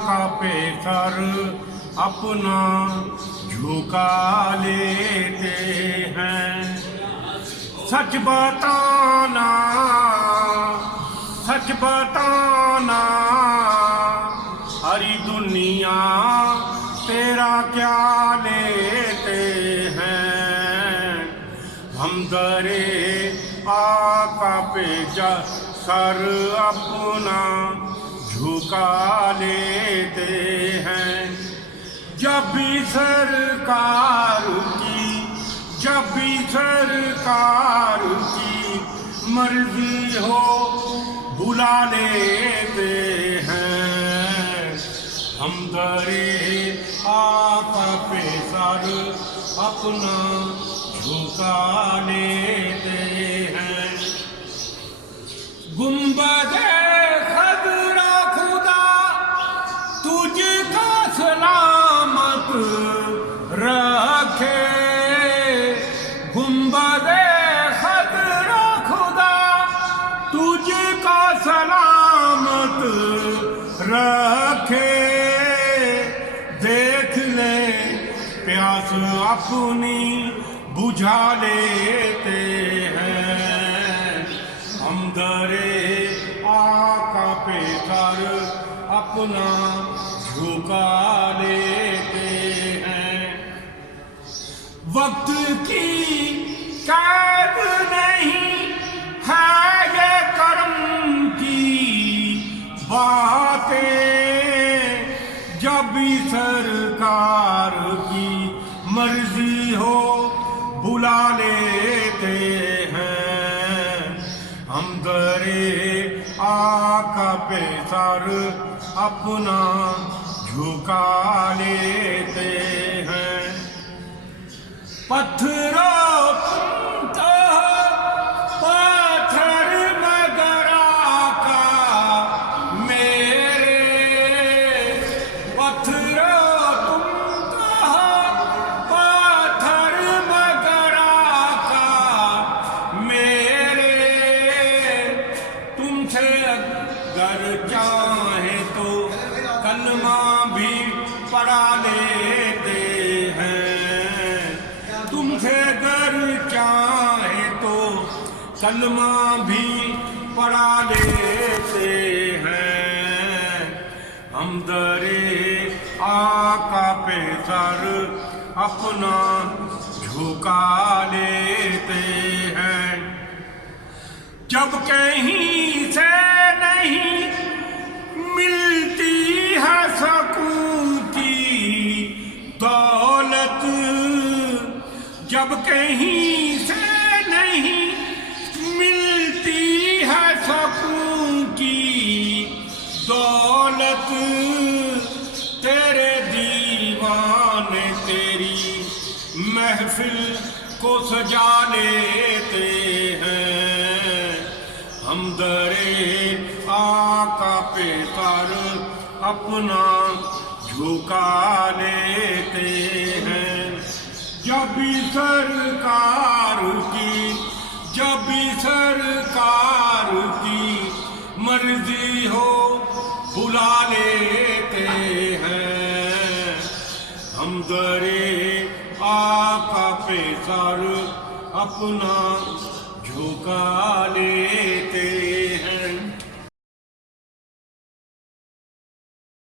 का पे सर अपना झुका लेते हैं। सच बताना हरी दुनिया तेरा क्या लेते हैं। हम दरे आका पे सर अपना झुका लेते हैं। जब भी सरकार की मर्जी हो बुला लेते हैं। हम दरे आका पे सर अपना झुका लेते हैं। गुंबदे खदरा खुदा तुझको सलामत रखे। गुंबदे खदरा खुदा तुझको सलामत रखे। देख ले प्यास अपनी बुझा लेते हैं। हम दरे आका पे सर अपना झुका लेते हैं। वक्त की कैद नहीं है ये कर्म की बातें। जब भी सरकार की मर्जी हो बुला लेते हैं। हम दरे आका पे सर अपना झुका लेते हैं। पत्थरों तो पत्थर मगर आका मेरे। पत्थरों तुम तो पत्थर मगर आका मेरे। तुमसे अगर चाहे तो कलमा भी पढ़ा लेते हैं। तुमसे अगर चाहे तो कलमा भी पढ़ा लेते हैं। हम दरे आका पे सर अपना झुका लेते हैं। जब कहीं से नहीं मिलती है सकून की दौलत। जब कहीं से नहीं मिलती है सकून की दौलत। तेरे दीवाने तेरी महफिल को सजा लेते हैं। हम दरे आका पे सर अपना झुका लेते हैं। जब भी सरकार की मर्जी हो बुला लेते हैं। हम दरे आका पे सर अपना झुका लेते